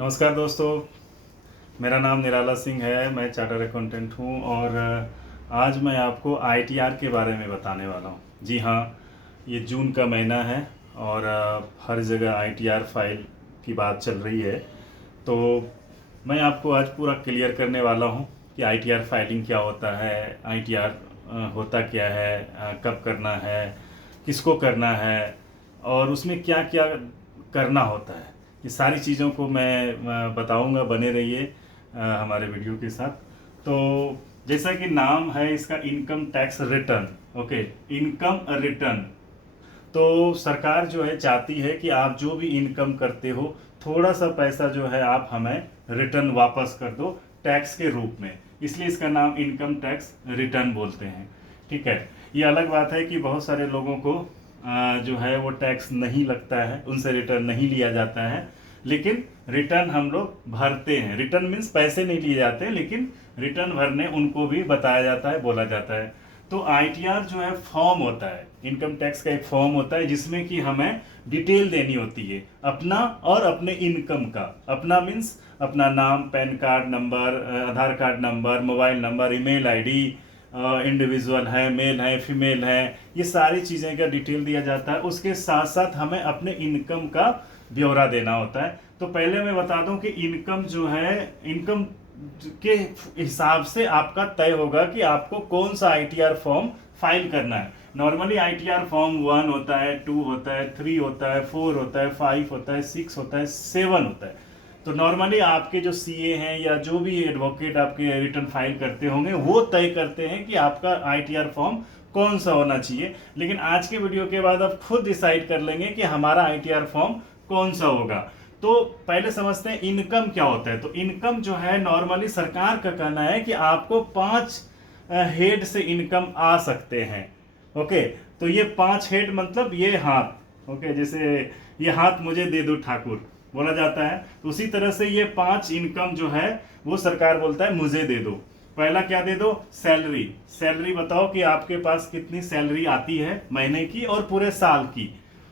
नमस्कार दोस्तों, मेरा नाम निराला सिंह है। मैं चार्टर्ड अकाउंटेंट हूँ और आज मैं आपको आईटीआर के बारे में बताने वाला हूँ। जी हाँ, ये जून का महीना है और हर जगह आईटीआर फाइल की बात चल रही है। तो मैं आपको आज पूरा क्लियर करने वाला हूँ कि आईटीआर फाइलिंग क्या होता है, आईटीआर होता क्या है, कब करना है, किसको करना है और उसमें क्या क्या करना होता है। ये सारी चीज़ों को मैं बताऊंगा, बने रहिए हमारे वीडियो के साथ। तो जैसा कि नाम है इसका, income tax return. Okay, income return. तो सरकार जो है चाहती है कि आप जो भी इनकम करते हो, थोड़ा सा पैसा जो है आप हमें रिटर्न वापस कर दो टैक्स के रूप में, इसलिए इसका नाम इनकम टैक्स रिटर्न बोलते हैं। ठीक है, ये अलग बात है कि बहुत सारे लोगों को जो है वो टैक्स नहीं लगता है, उनसे रिटर्न नहीं लिया जाता है, लेकिन रिटर्न हम लोग भरते हैं। रिटर्न मीन्स पैसे नहीं लिए जाते, लेकिन रिटर्न भरने उनको भी बताया जाता है, बोला जाता है। तो आईटीआर जो है फॉर्म होता है, इनकम टैक्स का एक फॉर्म होता है जिसमें कि हमें डिटेल देनी होती है अपना और अपने इनकम का। अपना मीन्स अपना नाम, PAN card number, Aadhaar card number, mobile number, email ID, individual है, मेल है, फीमेल है, ये सारी चीज़ें का डिटेल दिया जाता है। उसके साथ साथ हमें अपने इनकम का ब्यौरा देना होता है। तो पहले मैं बता दूं कि इनकम जो है, इनकम के हिसाब से आपका तय होगा कि आपको कौन सा आईटीआर फॉर्म फाइल करना है। नॉर्मली आईटीआर फॉर्म 1 होता है, 2 होता है, 3 होता है, 4 होता है, 5 होता है, 6 होता है, 7 होता है। तो नॉर्मली आपके जो सीए हैं या जो भी एडवोकेट आपके रिटर्न फाइल करते होंगे वो तय करते हैं कि आपका आईटीआर फॉर्म कौन सा होना चाहिए। लेकिन आज के वीडियो के बाद आप खुद डिसाइड कर लेंगे कि हमारा आईटीआर फॉर्म कौन सा होगा। तो पहले समझते हैं इनकम क्या होता है। तो इनकम जो है, नॉर्मली सरकार का कहना है कि आपको 5 हेड से इनकम आ सकते हैं। ओके, तो ये 5 हेड मतलब ये हाथ। ओके, जैसे ये हाथ मुझे दे दो ठाकुर बोला जाता है, तो उसी तरह से ये 5 इनकम जो है वो सरकार बोलता है मुझे दे दो। पहला क्या दे दो? सैलरी। सैलरी बताओ कि आपके पास कितनी सैलरी आती है महीने की और पूरे साल की।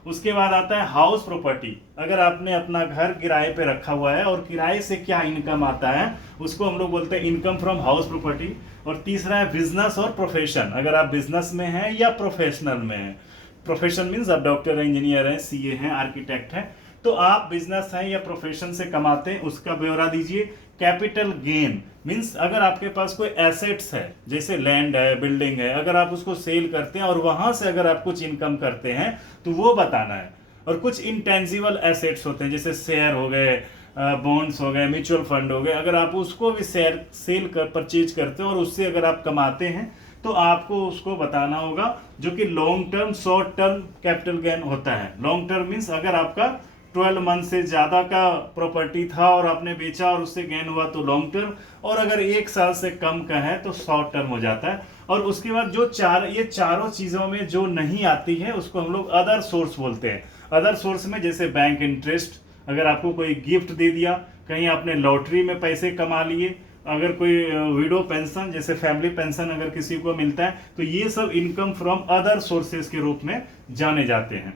उसके बाद आता है हाउस प्रॉपर्टी। अगर आपने अपना घर किराए पे रखा हुआ है और किराए से क्या इनकम आता है उसको हम लोग बोलते हैं इनकम फ्रॉम हाउस प्रॉपर्टी। और तीसरा है बिजनेस और प्रोफेशन। अगर आप बिजनेस में हैं या प्रोफेशनल में हैं, प्रोफेशन मीन्स आप डॉक्टर, इंजीनियर हैं, सीए हैं, आर्किटेक्ट हैं, तो आप बिजनेस हैं या प्रोफेशन से कमाते हैं, उसका ब्यौरा दीजिए। कैपिटल गेन मीन्स अगर आपके पास कोई एसेट्स है, जैसे लैंड है, बिल्डिंग है, अगर आप उसको सेल करते हैं और वहां से अगर आप कुछ इनकम करते हैं तो वो बताना है। और कुछ इंटेंजिबल एसेट्स होते हैं, जैसे शेयर हो गए, बॉन्ड्स हो गए, म्यूचुअल फंड हो गए, अगर आप उसको भी शेयर सेल कर परचेज करते हैं और उससे अगर आप कमाते हैं तो आपको उसको बताना होगा, जो कि long term, short term capital gain होता है। लॉन्ग टर्म मीन्स अगर आपका 12 मंथ से ज़्यादा का प्रॉपर्टी था और आपने बेचा और उससे गेन हुआ तो लॉन्ग टर्म, और अगर 1 साल से कम का है तो शॉर्ट टर्म हो जाता है। और उसके बाद जो ये चारों चीज़ों में जो नहीं आती है उसको हम लोग अदर सोर्स बोलते हैं। अदर सोर्स में जैसे बैंक इंटरेस्ट, अगर आपको कोई गिफ्ट दे दिया, कहीं आपने लॉटरी में पैसे कमा लिए, अगर कोई विडो पेंशन जैसे फैमिली पेंशन अगर किसी को मिलता है, तो ये सब इनकम फ्रॉम अदर सोर्सेज के रूप में जाने जाते हैं।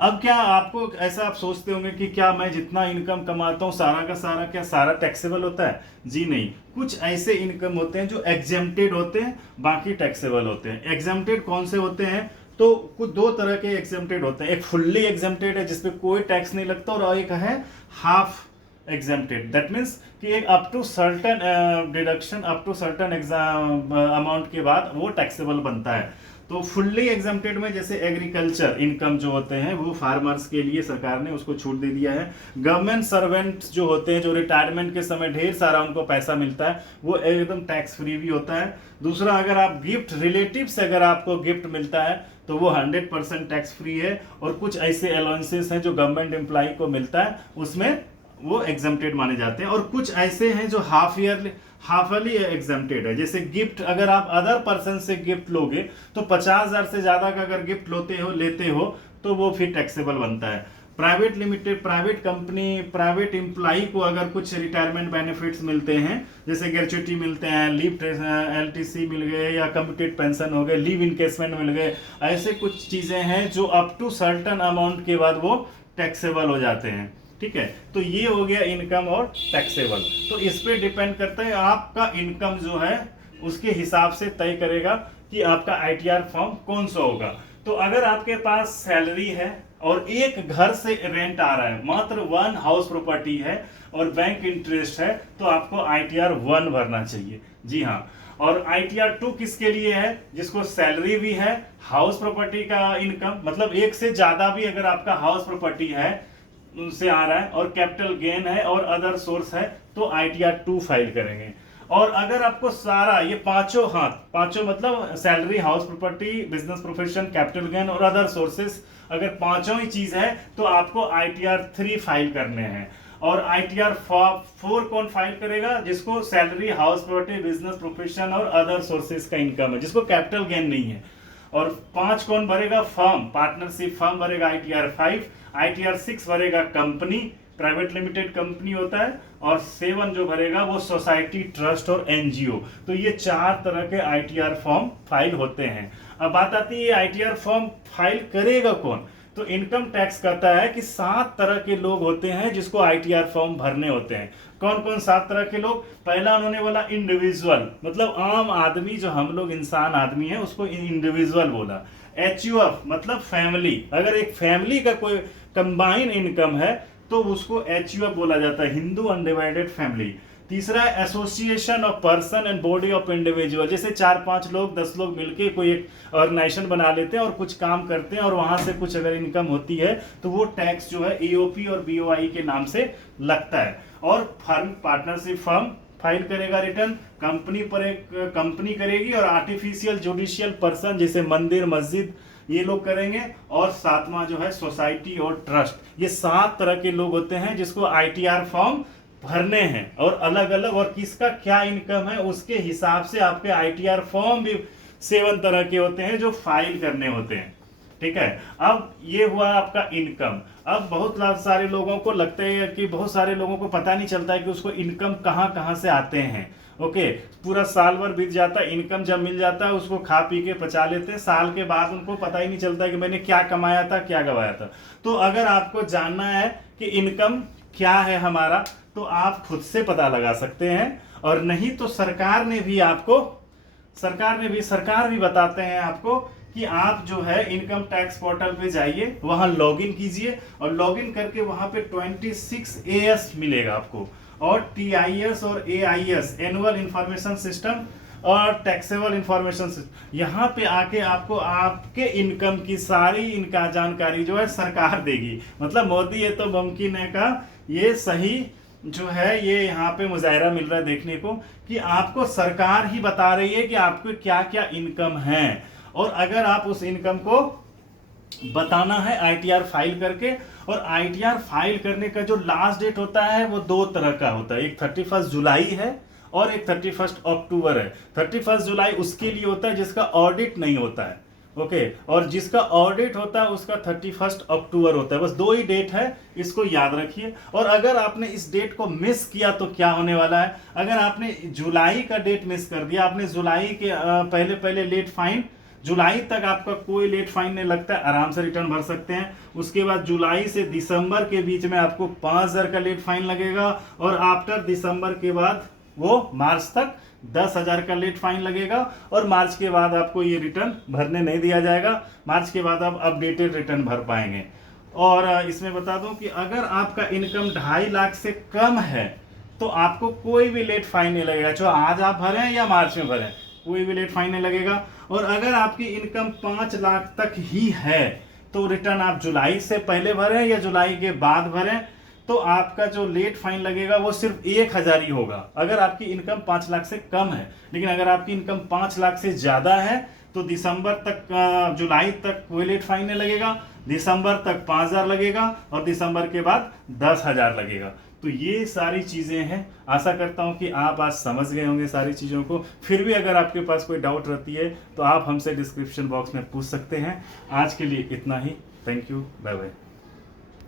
अब क्या आपको ऐसा आप सोचते होंगे कि क्या मैं जितना इनकम कमाता हूँ सारा का सारा क्या सारा टैक्सेबल होता है? जी नहीं, कुछ ऐसे इनकम होते हैं जो एग्जेम्प्टेड होते हैं, बाकी टैक्सेबल होते हैं। एग्जेम्प्टेड कौन से होते हैं? तो कुछ 2 तरह के एग्जेम्प्टेड होते हैं। एक फुल्ली एग्जेम्प्टेड है जिसपे कोई टैक्स नहीं लगता, और एक है हाफ एग्जेम्प्टेड। दैट मीन्स कि एक up to certain deduction, up to certain amount के बाद वो टैक्सेबल बनता है। तो फुल्ली एग्जाम्प्टेड में जैसे एग्रीकल्चर इनकम जो होते हैं वो फार्मर्स के लिए सरकार ने उसको छूट दे दिया है। गवर्नमेंट सर्वेंट जो होते हैं, जो रिटायरमेंट के समय ढेर सारा उनको पैसा मिलता है, वो एकदम टैक्स फ्री भी होता है। दूसरा, अगर आप गिफ्ट, रिलेटिव से अगर आपको गिफ्ट मिलता है तो वो 100% टैक्स फ्री है। और कुछ ऐसे अलाउंसेस हैं जो गवर्नमेंट एम्प्लॉय को मिलता है, उसमें वो एग्जेम्प्टेड माने जाते हैं। और कुछ ऐसे हैं जो हाफली एग्जेम्प्टेड है। जैसे गिफ्ट, अगर आप अदर पर्सन से गिफ्ट लोगे तो 50,000 से ज्यादा का अगर गिफ्ट लेते हो तो वो फिर टैक्सेबल बनता है। Private limited, private company, private employ को अगर कुछ रिटायरमेंट बेनिफिट्स मिलते हैं, जैसे ग्रेच्युटी मिलते हैं, लीव एलटीसी मिल गए, या कम्प्यूटेड पेंशन हो गए, लीव इनकेसमेंट मिल गए, ऐसे कुछ चीजें हैं जो अप टू सर्टन अमाउंट के बाद वो टैक्सेबल हो जाते हैं। ठीक है। तो ये हो गया इनकम और टैक्सेबल। तो इस पे डिपेंड करता है आपका इनकम जो है उसके हिसाब से तय करेगा कि आपका आईटीआर फॉर्म कौन सा होगा। तो अगर आपके पास सैलरी है और एक घर से रेंट आ रहा है, मात्र 1 हाउस प्रॉपर्टी है और बैंक इंटरेस्ट है, तो आपको आईटीआर 1 भरना चाहिए। जी हाँ। और आईटीआर 2 किसके लिए है? जिसको सैलरी भी है, हाउस प्रॉपर्टी का इनकम, मतलब एक से ज्यादा भी अगर आपका हाउस प्रॉपर्टी है उनसे आ रहा है, और कैपिटल गेन है और अदर सोर्स है, तो आईटीआर 2 फाइल करेंगे। और अगर आपको सारा ये पांचों मतलब salary, house property, business profession, capital gain और अदर सोर्सेस, अगर पांचों ही चीज है तो आपको आईटीआर 3 फाइल करने हैं। और आईटीआर 4 कौन फाइल करेगा? जिसको salary, house property, business profession और अदर सोर्सेस का इनकम है, जिसको कैपिटल गेन नहीं है। और 5 कौन भरेगा? फर्म, पार्टनरशिप फर्म भरेगा आईटीआर 5। आईटीआर 6 भरेगा कंपनी, प्राइवेट लिमिटेड कंपनी होता है। और 7 जो भरेगा वो सोसाइटी, ट्रस्ट और एनजीओ। तो ये 4 तरह के आईटीआर फॉर्म फाइल होते हैं। अब बात आती है आईटीआर फॉर्म फाइल करेगा कौन? तो इनकम टैक्स कहता है कि 7 तरह के लोग होते हैं जिसको आईटीआर फॉर्म भरने होते हैं। कौन कौन 7 तरह के लोग? पहला उन्होंने बोला इंडिविजुअल, मतलब आम आदमी, जो हम लोग इंसान आदमी है उसको इंडिविजुअल बोला। एचयूएफ मतलब फैमिली, अगर एक फैमिली का कोई कंबाइन इनकम है तो उसको एचयूएफ बोला जाता है, हिंदू अनडिवाइडेड फैमिली। तीसरा है association of person and body of individual, जैसे 4-5 लोग 10 लोग मिलके कोई एक ऑर्गेनाइजेशन बना लेते हैं और कुछ काम करते हैं और वहां से कुछ अगर इनकम होती है तो वो टैक्स जो है एओपी और बीओआई के नाम से लगता है। और फर्म, पार्टनरशिप फर्म फाइल करेगा रिटर्न, कंपनी पर एक कंपनी करेगी, और आर्टिफिशियल जुडिशियल पर्सन जैसे मंदिर, मस्जिद, ये लोग करेंगे। और 7वां जो है सोसाइटी और ट्रस्ट। ये 7 तरह के लोग होते हैं जिसको आईटीआर फॉर्म भरने हैं, और अलग अलग और किसका क्या इनकम है उसके हिसाब से आपके आईटीआर फॉर्म भी 7 तरह के होते हैं जो फाइल करने होते हैं। ठीक है। अब ये हुआ आपका इनकम। अब बहुत सारे लोगों को लगता है कि बहुत सारे लोगों को पता नहीं चलता है कि उसको इनकम कहाँ कहाँ से आते हैं। ओके, पूरा साल भर बीत जाता है, इनकम जब मिल जाता है उसको खा पी के पचा लेते हैं, साल के बाद उनको पता ही नहीं चलता है कि मैंने क्या कमाया था, क्या गवाया था। तो अगर आपको जानना है कि इनकम क्या है हमारा, तो आप खुद से पता लगा सकते हैं, और नहीं तो सरकार भी बताते हैं आपको कि आप जो है इनकम टैक्स पोर्टल पे जाइए, वहां लॉगिन कीजिए, और लॉगिन करके वहां पे 26AS मिलेगा आपको, और TIS और AIS, एनुअल इंफॉर्मेशन सिस्टम और टैक्सेबल इंफॉर्मेशन सिस्टम, यहाँ पे आके आपको आपके इनकम की सारी इनका जानकारी जो है सरकार देगी। मतलब मोदी ये तो मुमकिन है का ये सही जो है, ये यहाँ पे मुजाहिरा मिल रहा है देखने को कि आपको सरकार ही बता रही है कि आपको क्या क्या इनकम है, और अगर आप उस इनकम को बताना है आईटीआर फाइल करके। और आईटीआर फाइल करने का जो लास्ट डेट होता है वो 2 तरह का होता है, एक 31 जुलाई है और एक 31 अक्टूबर है। 31 जुलाई उसके लिए होता है जिसका ऑडिट नहीं होता है, ओके, और जिसका ऑडिट होता है उसका 31 अक्टूबर होता है। बस 2 ही डेट है, इसको याद रखिए। और अगर आपने इस डेट को मिस किया तो क्या होने वाला है? अगर आपने जुलाई का डेट मिस कर दिया, आपने जुलाई के पहले लेट फाइन, जुलाई तक आपका कोई लेट फाइन नहीं लगता है, आराम से रिटर्न भर सकते हैं। उसके बाद जुलाई से दिसंबर के बीच में आपको 5000 का लेट फाइन लगेगा, और आफ्टर दिसंबर के बाद वो मार्च तक 10,000 का लेट फाइन लगेगा, और मार्च के बाद आपको ये रिटर्न भरने नहीं दिया जाएगा। मार्च के बाद आप अपडेटेड रिटर्न भर पाएंगे। और इसमें बता दूं कि अगर आपका इनकम 2.5 लाख से कम है तो आपको कोई भी लेट फाइन नहीं लगेगा, जो आज आप भरें या मार्च में भरें, कोई भी लेट फाइन नहीं लगेगा। और अगर आपकी इनकम 5 लाख तक ही है तो रिटर्न आप जुलाई से पहले भरें या जुलाई के बाद भरें, तो आपका जो लेट फाइन लगेगा वो सिर्फ 1000 ही होगा, अगर आपकी इनकम 5 लाख से कम है। लेकिन अगर आपकी इनकम 5 लाख से ज्यादा है तो दिसंबर तक, जुलाई तक कोई लेट फाइन नहीं लगेगा, दिसंबर तक 5000 लगेगा, और दिसंबर के बाद 10,000 लगेगा। तो ये सारी चीज़ें हैं। आशा करता हूँ कि आप आज समझ गए होंगे सारी चीज़ों को। फिर भी अगर आपके पास कोई डाउट रहती है तो आप हमसे डिस्क्रिप्शन बॉक्स में पूछ सकते हैं। आज के लिए इतना ही। Thank you, bye bye.